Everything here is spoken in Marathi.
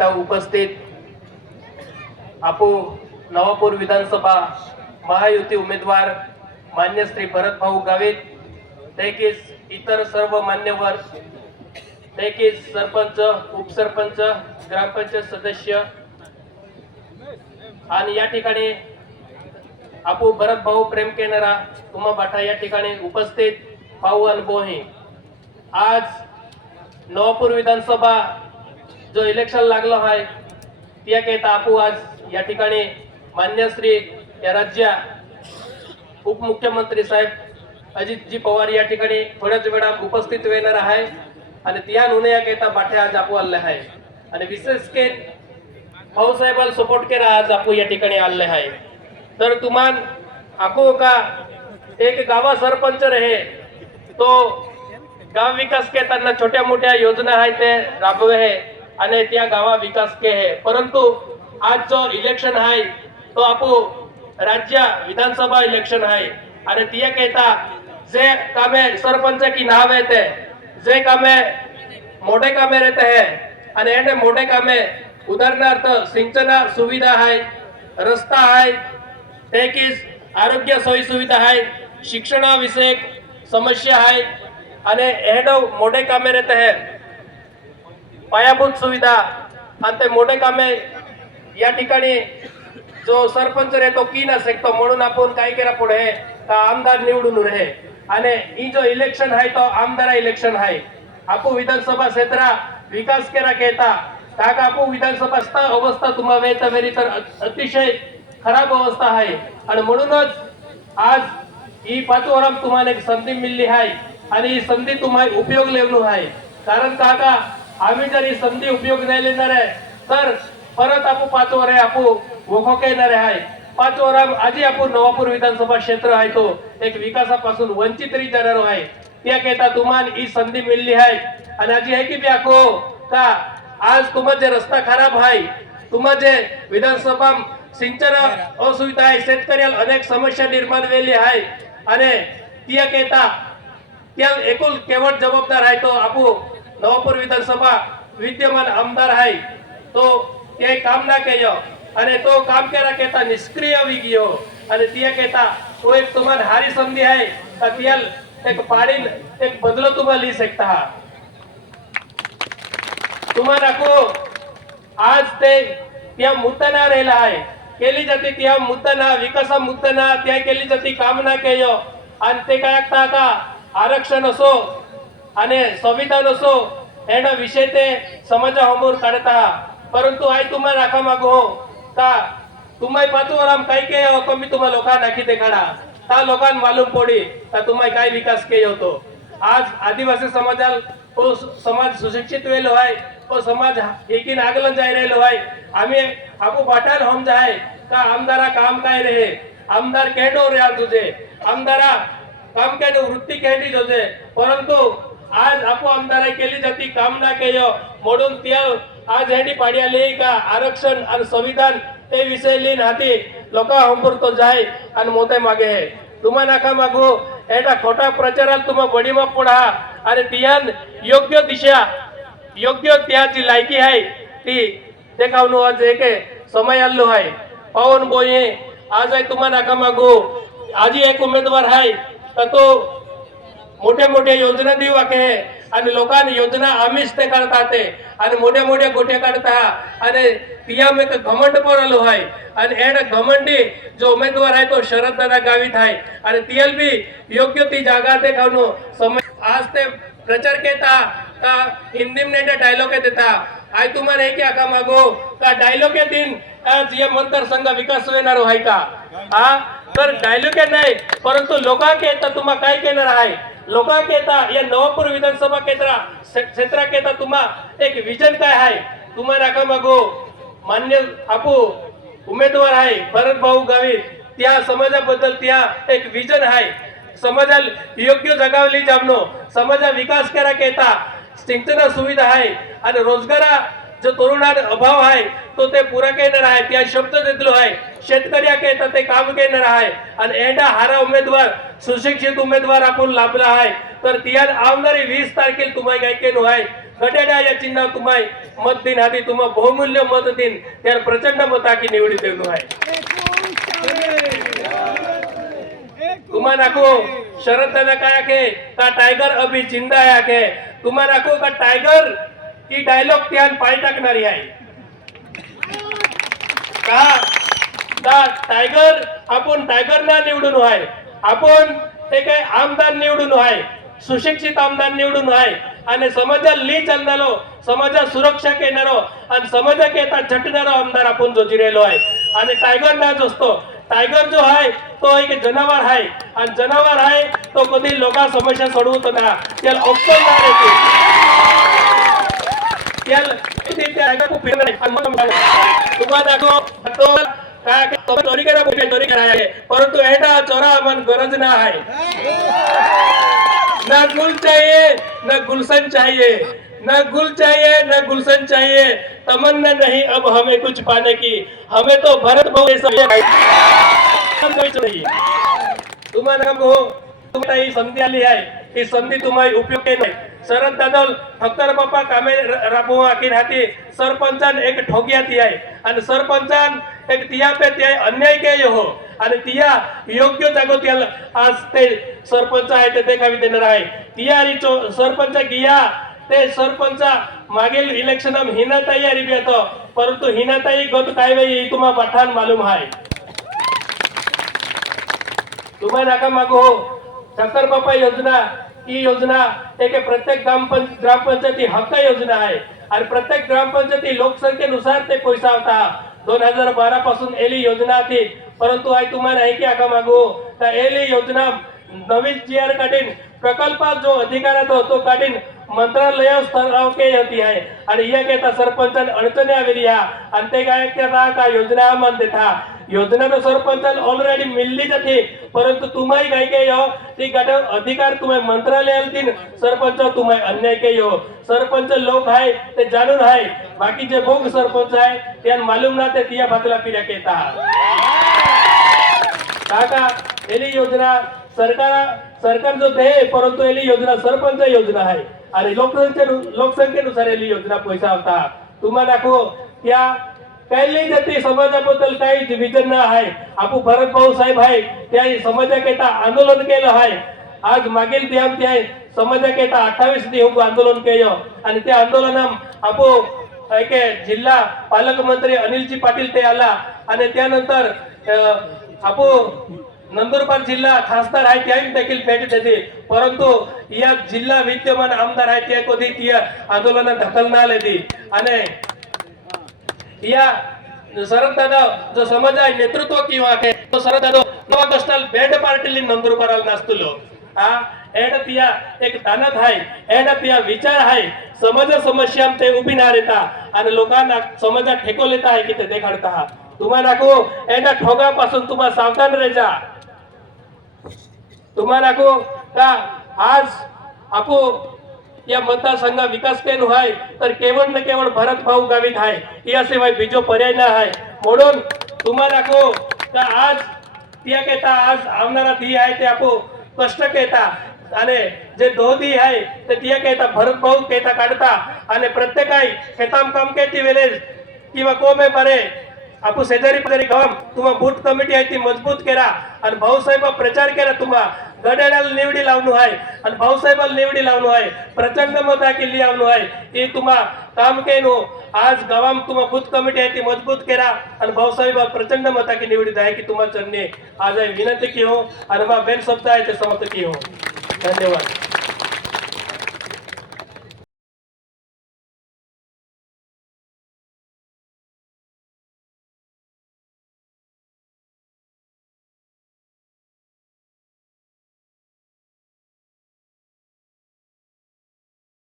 केता उपस्थित आपू नवापूर विधानसभा महायुती उमेदवार मान्य श्री भरत भाऊ गावित तैकीस इतर सर्व मान्यवर तैकीस सरपंच उपसरपंच ग्रामपंचायत सदस्य आणि या ठिकाणी आपू भरत भाऊ प्रेम केणारा तुम्हा बाठा या ठिकाणी उपस्थित भाऊ अनुभव आज नवापूर विधानसभा जो इलेक्शन लागलो आहे त्या केता आपू आज या ठिकाणी मान्य श्री या राज्या उपमुख्यमंत्री साहेब अजितजी पवार या ठिकाणी थोड्याच वेळा उपस्थित येणार आहे. आणि त्या नुने या केता बाठे आज आपू आले आहे आणि विशेष के भाऊसाहेबाला सपोर्ट केला आज आपू या ठिकाणी आले आहे तर तुम्हाला आखो का एक गावा सरपंच रहे तो गाव विकास करताना छोट्या मोठ्या योजना आहेत ते राबवे आहे आणि त्या गावा विकास के आहे परंतु आज जो इलेक्शन आहे तो आपू राज्य विधानसभा इलेक्शन आहे आणि तिया कहता जे कामे सरपंच की नाव येते जे कामे मोठे कामे रहते हैं आणि याने मोठे कामे उदाहरणार्थ सिंचन सुविधा आहे रस्ता आहे त्याकीच आरोग्य सोयी सुविधा आहे शिक्षणाविषयक समस्या आहे आणि हे मोठे कामे रहते हैं पायाभूत सुविधा आणि ते मोठे कामे या ठिकाणी जो सरपंच रे तो की ना शकतो म्हणून आपण काय केला पुढे? आमदार निवडून रहे. आणि ही जो इलेक्शन आहे तो आमदार इलेक्शन आहे. आपू विधानसभा क्षेत्र विकास केला केता काका आपू विधानसभा स्थ अवस्था तुम्हा वेळच्या वेळी तर अतिशय खराब अवस्था आहे. आणि म्हणूनच आज ही पाचवराम तुम्हाला एक संधी मिळली आहे. आणि ही संधी तुम्हाला उपयोग लेवलो आहे. कारण काका आम्ही जर ही संधी उपयोग नाही लेणार आहे तर परत आपण पाच वर आपू वखोक येणार आहे. पाच वर आजी आपण नवापूर विधानसभा क्षेत्र आहे तो. एक विकासापासून वंचित तरी जाणार आहे. त्या केता तुम्हाला ही संधी मिळली आहे. आणि आजी आहे की बी आखो का? आज तुम्हा जे रस्ता खराब आहे. तुम्हा जे विधानसभा सिंचन असुविधा आहे. शेतकऱ्याला अनेक समस्या निर्माण वेली आहे. आणि त्या केता त्या एकूण केवळ जबाबदार आहे तो आपू. नवापूर विधानसभा विद्यमान आमदार आहे तो ते काम ना केलं आणि तो काम केला केता निष्क्रिय विगियो आणि त्या केता तो एक तुम्हाला हारी संधी आहे का तियाल एक पाडील एक बदल तुम्हाला लिही शकता हा तुम्हाला को आज ते त्या मुद्दना राहिला आहे केली जाते त्या मुद्दना विकासा मुद्दना त्या केली जाते कामना केयो आणि ते काय लागता का आरक्षण असो आणि संविधान असो एना विषय ते समाजासमोर काढता परंतु आई तुम्हाला राखा मागो का तुम्ही पाचवर आम काय के कमी तुम्हा लोकांना नाखी ते काढा त्या लोकांना मालूम પડી. का તુમાય काय विकास केला होतो आज आदिवासी समाजाल तो समाज सुशिक्षित वेलो आहे तो समाज एकीन आगलन जाय रहेलो आहे आम्ही आपू बाटाल होम जाय का आमदारा काम काय रे आमदार केडो रे तुझे आमदारा काम केडो वृत्ती केडी जोजे परंतु आज आपो आमदाराई केली जाती काम ना केय. म्हणून ते आज हेडी पाड्या पाडयाले का? आरक्षण आणि संविधान ते विषय लिन हाती. लोका होंपूर तो जाय आणि मोते मागे हे. तुम्हा नाका मागू. एटा खोटा प्रचाराला तुम्हा बडीमा पुढा. आणि तियान योग्य दिशा योग्य त्याची लायकी आहे ती देखावणं आज एक समय आलो आहे पावन बोये आज आहे तुम्हा नाका मागू. आजी एक उमेदवार आहे तर तो मोठ्या मोठ्या योजना देऊ आहे आणि लोकांनी योजना आम्हीच ते काढतात ते. आणि मोठ्या मोठ्या गोटे काढता आणि पियाम एक घमंड पण आलो आहे. आणि एड घमंडी जो उमेदवार आहे तो शरद दादा गावित आहे. आणि तियल बी योग्य ती जागा ते खाऊन समय आज ते प्रचार केता का हिंदी में डायलॉग देता. आय तुम्हाला हे क्या का मागो? का डायलॉग दिन आज या मतदारसंघ विकास येणार आहे का? हा? तर डायलॉग नाही परंतु लोकांक येता तुम्हाला काय केणार आहे? लोकांक येता या नवापूर विधानसभा क्षेत्र क्षेत्रा केता तुम्हा एक विजन काय आहे? तुम्हा राखा मागो. मान्य आपू उमेदवार आहे भरत भाऊ गावित. त्या समाजाबद्दल त्या एक विजन आहे. समाजाला योग्य जगावली जामनो समाजा विकास करा केता. सिंचना सुविधा आहे. आणि रोजगारा जो तरुणा अभाव आहे तो ते पूरक येणार आहे त्या शब्द देतलो आहे. शेतकऱ्या केता ते काम घेणार आहे. आणि एडा हारा उमेदवार सुशिक्षित उमेदवार आपण लाभला आहे. तर तियान आवणारी वीस तारखेला तुम्हाला काय केलो आहे गड्याड्या या चिन्हा तुम्हाला मत दिन आधी तुम्हाला बहुमूल्य मत दिन त्यावर प्रचंड मताकी निवडी देलो आहे तुम्हाला नाको शरद दादा काय आहे का टायगर अभि जिंदा आहे तुम्हाला तुम्हा नाको का टायगर ही डायलॉग त्यान पाय टाकणारी आहे. का? टायगर आपण टायगर ना निवडून आहे आपण ते काय आमदार निवडून आहे सुशिक्षित आमदार निवडून आहे आणि समाजात ली चालणारो समाजात सुरक्षा केणारो आणि समाजाक येता छटणारो आमदार आपण जो जिरेलो आहे. आणि टायगर मॅच असतो टायगर जो आहे तो एक जनावर आहे. आणि जनावर आहे तो कधी लोका समस्या सोडवतो ना. त्याला ऑप्शन नाही चोरी करा बोलते चोरी करा आहे परंतु एटा चोरा मन गरज ना आहे ना गुल चाहिए न गुलशन चाहिए न गुल चाहिए न गुलशन चाहिए तमन्ना नहीं अब हमें कुछ पाने की हमें तो भरत नाही तुम्हाला हो तुम्हाला ही संधी आली आहे ही संधी तुम्हाला उपयोग नाही. शरद दादल फक्त बाप्पा कामे र- आखिर हाती सरपंचान एक ठोकिया ती आहे आणि सरपंचान एक तिया पे ते अन्याय के हो. आणि तिया योग्य जागो त्याला आज ते सरपंच आहे ते देखावी देणार आहे. तिया चो- सरपंच गिया ते सरपंच मागील इलेक्शन हिना तयारी बी येतो परंतु हिनाताई गत काय वेळी तुम्हाला पठाण मालूम आहे. तुम्हाला नका मागू हो. शंकर बाप्पा योजना ही योजना एक प्रत्येक ग्रामपंच ग्रामपंचायती हक्क योजना आहे. आणि प्रत्येक ग्रामपंचायती लोकसंख्येनुसार ते पैसा होता दोन हजार बारा पासून एली योजना ती परंतु आई तुम्हाला ऐकी आका मागू? तर एली योजना नवीन जी आर काढीन. प्रकल्पात जो अधिकार होतो तो काढीन. मंत्रालय स्तराव के होती आहे. आणि या घेता सरपंचान अडचणी आलेली हा आणि ते काय करता? का योजना मान देता? योजना पण त्याला ऑलरेडी मिळली जाते परंतु तुम्हाही काय काय यो हो, ती गट अधिकार तुम्ही मंत्रालयाला दिन सरपंच तुम्ही अन्याय काय यो हो. सरपंच लोक आहे ते जाणून आहे. बाकी जे भोग सरपंच आहे त्यांना मालूम ना ते तिया भातला पिऱ्या येता काका एली योजना सरकार सरकार जो दे परंतु एली योजना सरपंच योजना आहे. आणि लोकसंख्ये लोकसंख्येनुसार एली योजना पैसा होता. तुम्हाला दाखव त्या काही ते समाजाबद्दल काही विजन आहे आपू भरत भाऊ साहेब आहे त्या समाजाकरिता आंदोलन केलं आहे. आज मागील ते आमचे आहे समाजाकरिता अठ्ठावीस दिवस आंदोलन केलं. आणि त्या आंदोलना आपो एक जिल्हा पालकमंत्री अनिलजी पाटील ते आला. आणि त्यानंतर अं, आपो नंदुरबार जिल्हा खासदार आहे त्याही देखील भेट देते. परंतु या जिल्हा विद्यमान आमदार आहे त्या कधी ती आंदोलनात दखल ना लेती. आणि या शरद दादा जो समज आहे नेतृत्व किंवा आहे तो शरद दादा नवा बेड पार्टीली नंदुरबाराला नाचतलो. हा एड तिया एक दानत आहे एड तिया विचार आहे समज समस्या ते उभी ना रेता आणि लोकांना समजा ठेको लेता आहे की ते देखाडता तुम्हाला दाखवू एडा ठोगापासून तुम्हाला सावधान रेजा तुम्हाला दाखवू का आज आपू या मतदारसंघा विकास केन व्हाय तर केवळ न केवळ भरत भाऊ गावित आहे. याशिवाय बीजो पर्याय ना आहे. म्हणून तुम्हाला को का आज त्या केता आज आवणारा धी आहे ते आपो कष्ट केता. आणि जे दोधी आहे ते त्या केता भरत भाऊ केता काढता. आणि प्रत्येकाई खेताम काम केती वेळेस किंवा कोमे बरे आपण शेजारी पाजारी गम तुम्हा बूथ कमिटी आहे ती मजबूत केला आणि भाऊसाहेब प्रचार केला तुम्हा. गड्याला निवडी लावणू आहे आणि भाऊसाहेबाला निवडी लावणू आहे. प्रचंड मता केली लावणू आहे. ती तुम्हा काम केनो आज गावाम तुम्हा बूथ कमिटी आहे ती मजबूत करा. आणि भाऊसाहेब प्रचंड मता की निवडीत आहे की तुम्हा चरणी आज आहे विनंती की हो. आणि मा बेन शब्द आहे ते समर्थ की हो. धन्यवाद.